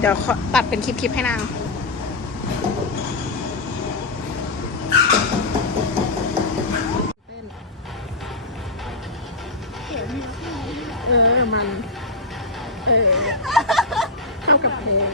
เดี๋ยวตัดเป็นคลิปๆให้นางเออ มัน เออ เข้ากับเพลง